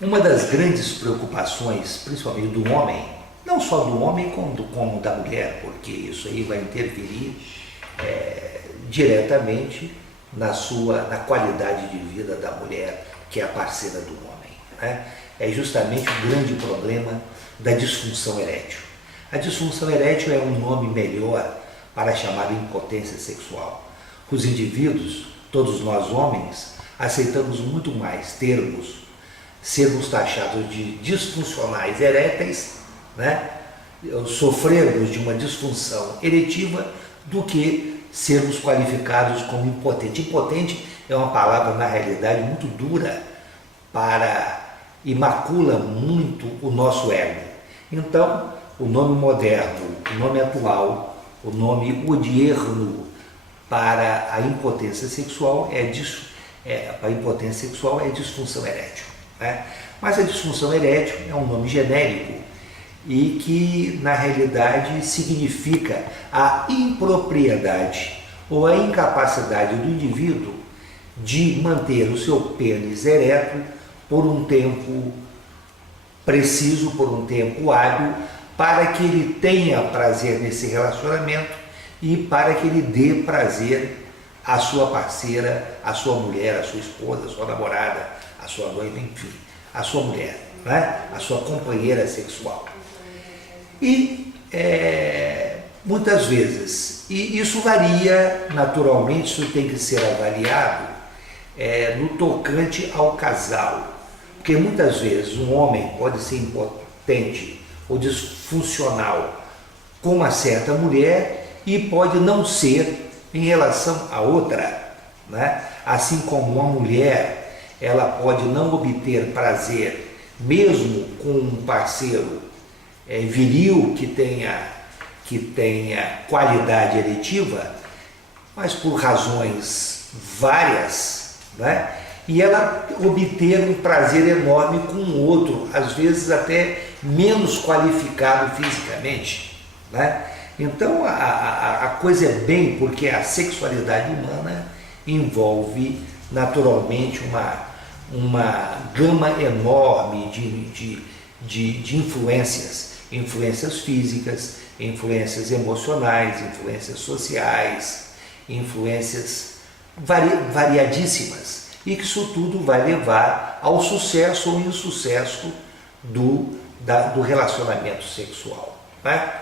Uma das grandes preocupações, principalmente do homem, não só do homem como da mulher, porque isso aí vai interferir diretamente na qualidade de vida da mulher, que é a parceira do homem, né? É justamente o grande problema da disfunção erétil. A disfunção erétil é um nome melhor para chamar de impotência sexual. Os indivíduos, todos nós homens, aceitamos muito mais sermos taxados de disfuncionais eréteis, né? Sofrermos de uma disfunção eretiva, do que sermos qualificados como impotente. Impotente é uma palavra, na realidade, muito dura e macula muito o nosso ego. Então, o nome moderno, o nome atual, o nome odierno para a impotência sexual é disfunção erétil, né? Mas a disfunção erétil é um nome genérico e que, na realidade, significa a impropriedade ou a incapacidade do indivíduo de manter o seu pênis ereto por um tempo preciso, por um tempo hábil, para que ele tenha prazer nesse relacionamento e para que ele dê prazer à sua parceira, à sua mulher, à sua esposa, à sua namorada, à sua noiva, enfim, à sua mulher, né? À sua companheira sexual. E muitas vezes, e isso varia naturalmente, isso tem que ser avaliado no tocante ao casal, porque muitas vezes um homem pode ser impotente ou disfuncional com uma certa mulher e pode não ser em relação a outra, né? Assim como uma mulher, ela pode não obter prazer mesmo com um parceiro viril que tenha qualidade eretiva, mas por razões várias, né? E ela obter um prazer enorme com um outro, às vezes até menos qualificado fisicamente, né? Então a coisa é bem, porque a sexualidade humana envolve naturalmente uma gama enorme de influências físicas, influências emocionais, influências sociais, influências variadíssimas, e que isso tudo vai levar ao sucesso ou insucesso do relacionamento sexual, né?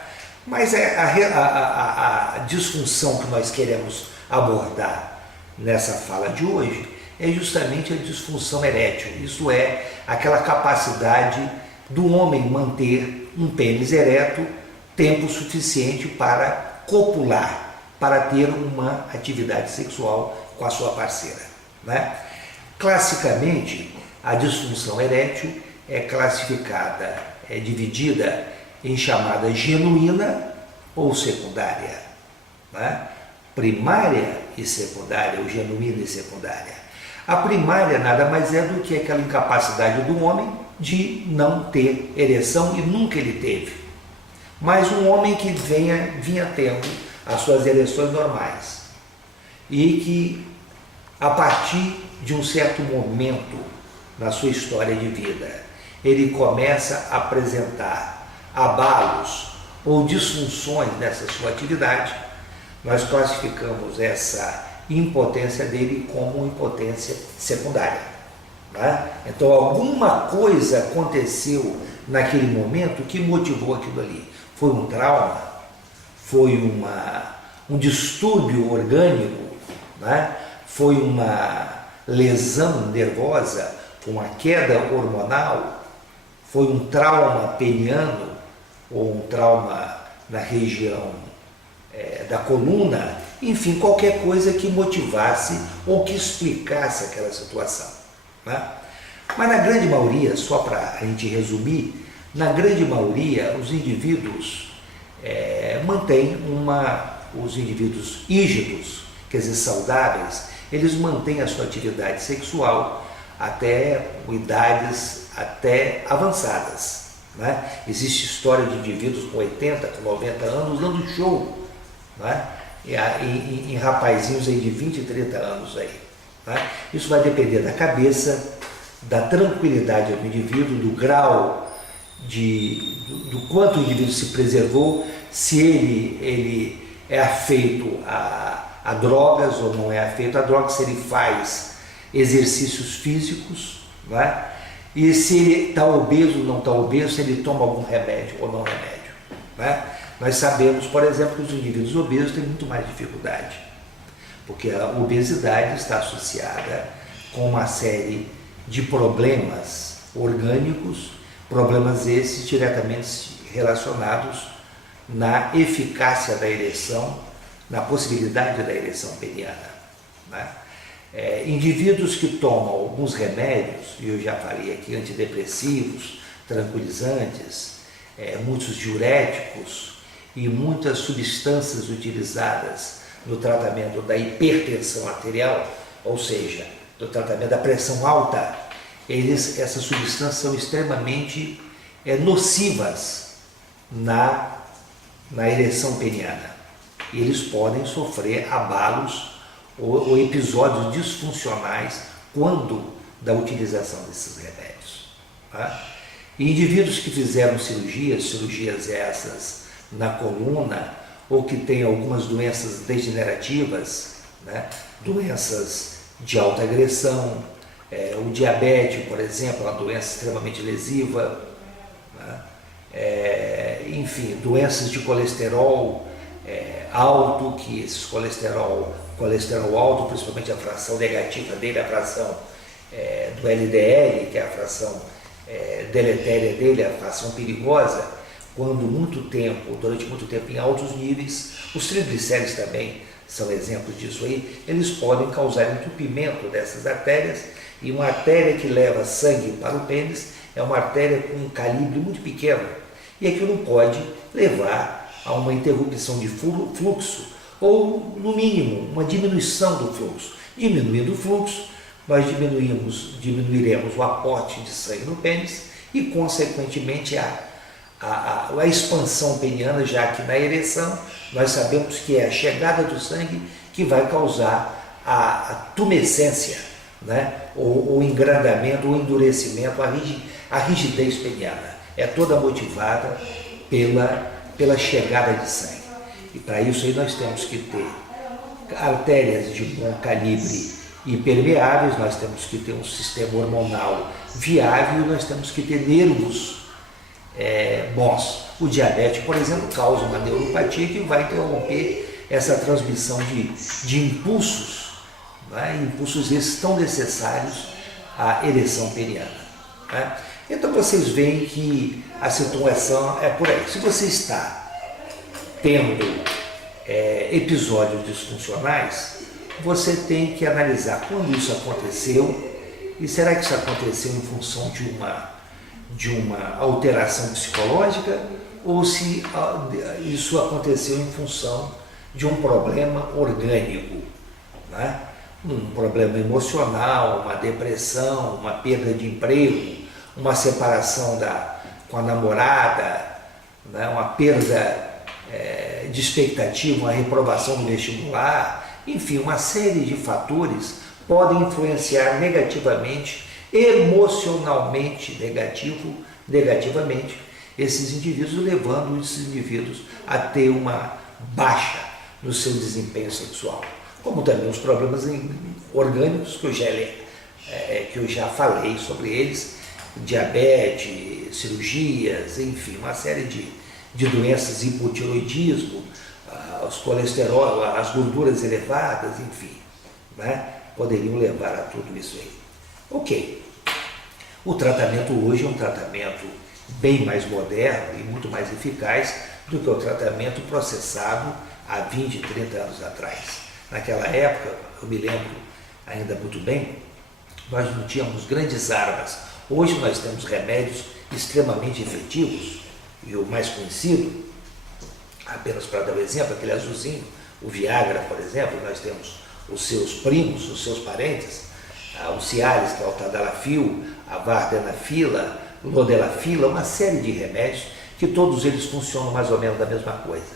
Mas a disfunção que nós queremos abordar nessa fala de hoje é justamente a disfunção erétil. Isso é aquela capacidade do homem manter um pênis ereto tempo suficiente para copular, para ter uma atividade sexual com a sua parceira, né? Classicamente, a disfunção erétil é classificada, é dividida em chamada genuína ou secundária, né? Primária e secundária, ou genuína e secundária. A primária nada mais é do que aquela incapacidade do homem de não ter ereção, e nunca ele teve. Mas um homem que vinha tendo as suas ereções normais e que, a partir de um certo momento na sua história de vida, ele começa a apresentar abalos ou disfunções nessa sua atividade, nós classificamos essa impotência dele como impotência secundária, né? Então alguma coisa aconteceu naquele momento que motivou aquilo ali. Foi um trauma, foi um distúrbio orgânico, né? Foi uma lesão nervosa, uma queda hormonal, foi um trauma peniano ou um trauma na região da coluna, enfim, qualquer coisa que motivasse ou que explicasse aquela situação, né? Mas na grande maioria, só para a gente resumir, na grande maioria os indivíduos os indivíduos ígidos, quer dizer, saudáveis, eles mantêm a sua atividade sexual até idades até avançadas, né? Existe história de indivíduos com 80, com 90 anos dando show, né? Em rapazinhos aí de 20 e 30 anos aí, né? Isso vai depender da cabeça, da tranquilidade do indivíduo, do grau do quanto o indivíduo se preservou, se ele é afeito a drogas ou não é afeito a drogas, se ele faz exercícios físicos, não é? E se ele está obeso ou não está obeso, se ele toma algum remédio ou não remédio, não é? Nós sabemos, por exemplo, que os indivíduos obesos têm muito mais dificuldade, porque a obesidade está associada com uma série de problemas orgânicos, problemas esses diretamente relacionados na eficácia da ereção, na possibilidade da ereção peniana, né? Indivíduos que tomam alguns remédios, e eu já falei aqui, antidepressivos, tranquilizantes, muitos diuréticos e muitas substâncias utilizadas no tratamento da hipertensão arterial, ou seja, do tratamento da pressão alta, essas substâncias são extremamente nocivas na ereção peniana. Eles podem sofrer abalos ou episódios disfuncionais quando da utilização desses remédios, tá? E indivíduos que fizeram cirurgias essas na coluna, ou que têm algumas doenças degenerativas, né? Doenças de alta agressão, o diabetes, por exemplo, é uma doença extremamente lesiva, né? Enfim, doenças de colesterol alto, que esses colesterol alto, principalmente a fração negativa dele, a fração do LDL, que é a fração deletéria dele, a fração perigosa, quando durante muito tempo em altos níveis, os triglicéridos também são exemplos disso aí, eles podem causar entupimento dessas artérias, e uma artéria que leva sangue para o pênis é uma artéria com um calibre muito pequeno, e aquilo pode levar a uma interrupção de fluxo, ou, no mínimo, uma diminuição do fluxo. Diminuindo o fluxo, nós diminuiremos o aporte de sangue no pênis e, consequentemente, a expansão peniana, já que na ereção nós sabemos que é a chegada do sangue que vai causar a tumescência, né? ou engrandamento, ou endurecimento, a rigidez peniana. É toda motivada pela chegada de sangue. E para isso aí nós temos que ter artérias de bom calibre e permeáveis, nós temos que ter um sistema hormonal viável, e nós temos que ter nervos bons. O diabetes, por exemplo, causa uma neuropatia que vai interromper essa transmissão de impulsos, né? Impulsos esses tão necessários à ereção peniana, né? Então vocês veem que a situação é por aí. Se você está tendo episódios disfuncionais, você tem que analisar quando isso aconteceu, e será que isso aconteceu em função de uma alteração psicológica, ou se isso aconteceu em função de um problema orgânico, né? Um problema emocional, uma depressão, uma perda de emprego, uma separação com a namorada, né? Uma perda de expectativa, uma reprovação no vestibular, enfim, uma série de fatores podem influenciar negativamente, emocionalmente negativamente, esses indivíduos, levando esses indivíduos a ter uma baixa no seu desempenho sexual, como também os problemas orgânicos que eu já falei sobre eles, diabetes, cirurgias, enfim, uma série de doenças, hipotiroidismo, os colesterol, as gorduras elevadas, enfim, né, poderiam levar a tudo isso aí. Ok. O tratamento hoje é um tratamento bem mais moderno e muito mais eficaz do que o tratamento processado há 20, 30 anos atrás. Naquela época, eu me lembro ainda muito bem, nós não tínhamos grandes armas. Hoje nós temos remédios extremamente efetivos, e o mais conhecido, apenas para dar um exemplo, aquele azulzinho, o Viagra, por exemplo, nós temos os seus primos, os seus parentes, o Cialis, que é o Tadalafil, a Vardenafila, o Lodelafila, uma série de remédios que todos eles funcionam mais ou menos da mesma coisa,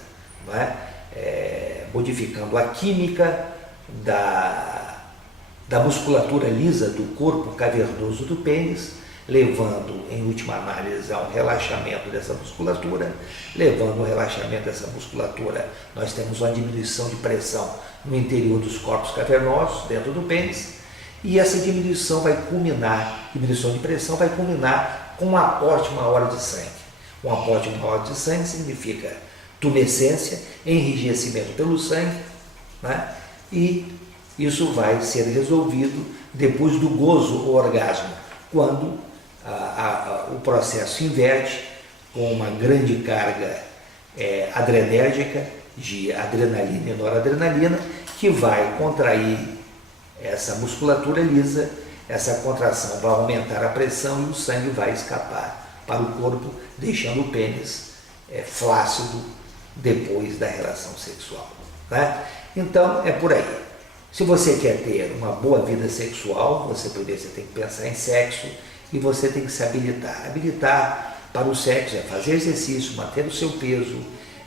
não é? Modificando a química da musculatura lisa do corpo cavernoso do pênis, levando, em última análise, a um relaxamento dessa musculatura. Levando ao relaxamento dessa musculatura, nós temos uma diminuição de pressão no interior dos corpos cavernosos, dentro do pênis, e essa diminuição de pressão vai culminar com um aporte maior de sangue. Um aporte maior de sangue significa tumescência, enrijecimento pelo sangue, né? E isso vai ser resolvido depois do gozo ou orgasmo, quando o processo inverte com uma grande carga adrenérgica de adrenalina e noradrenalina, que vai contrair essa musculatura lisa. Essa contração vai aumentar a pressão e o sangue vai escapar para o corpo, deixando o pênis flácido depois da relação sexual, né? Então é por aí. Se você quer ter uma boa vida sexual, você primeiro tem que pensar em sexo e você tem que se habilitar. Habilitar para o sexo é fazer exercício, manter o seu peso,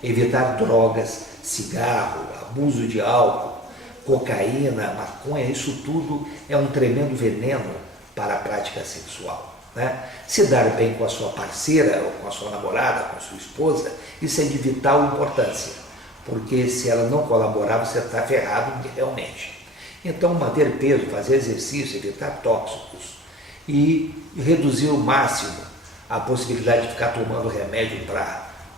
evitar drogas, cigarro, abuso de álcool, cocaína, maconha. Isso tudo é um tremendo veneno para a prática sexual, né? Se dar bem com a sua parceira, ou com a sua namorada, com a sua esposa, isso é de vital importância, porque se ela não colaborar, você está ferrado realmente. Então, manter peso, fazer exercício, evitar tóxicos e reduzir ao máximo a possibilidade de ficar tomando remédio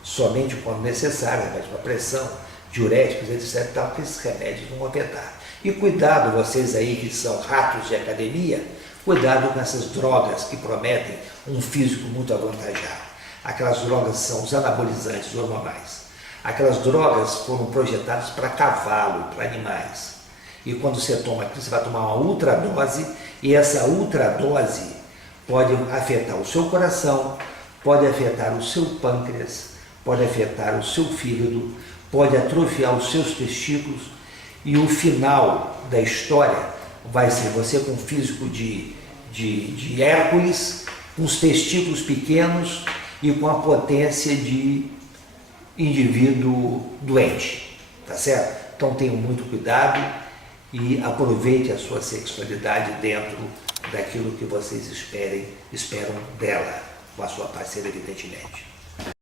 somente quando necessário, remédio para pressão, diuréticos, etc., tal, que esses remédios vão afetar. E cuidado, vocês aí que são ratos de academia, cuidado com essas drogas que prometem um físico muito avantajado. Aquelas drogas são os anabolizantes hormonais. Aquelas drogas foram projetadas para cavalo, para animais. E quando você toma aquilo, você vai tomar uma ultradose, e essa ultradose pode afetar o seu coração, pode afetar o seu pâncreas, pode afetar o seu fígado, pode atrofiar os seus testículos, e o final da história vai ser você com um físico de Hércules, com os testículos pequenos e com a potência de indivíduo doente, tá certo? Então tenham muito cuidado e aproveite a sua sexualidade dentro daquilo que vocês esperam dela, com a sua parceira, evidentemente.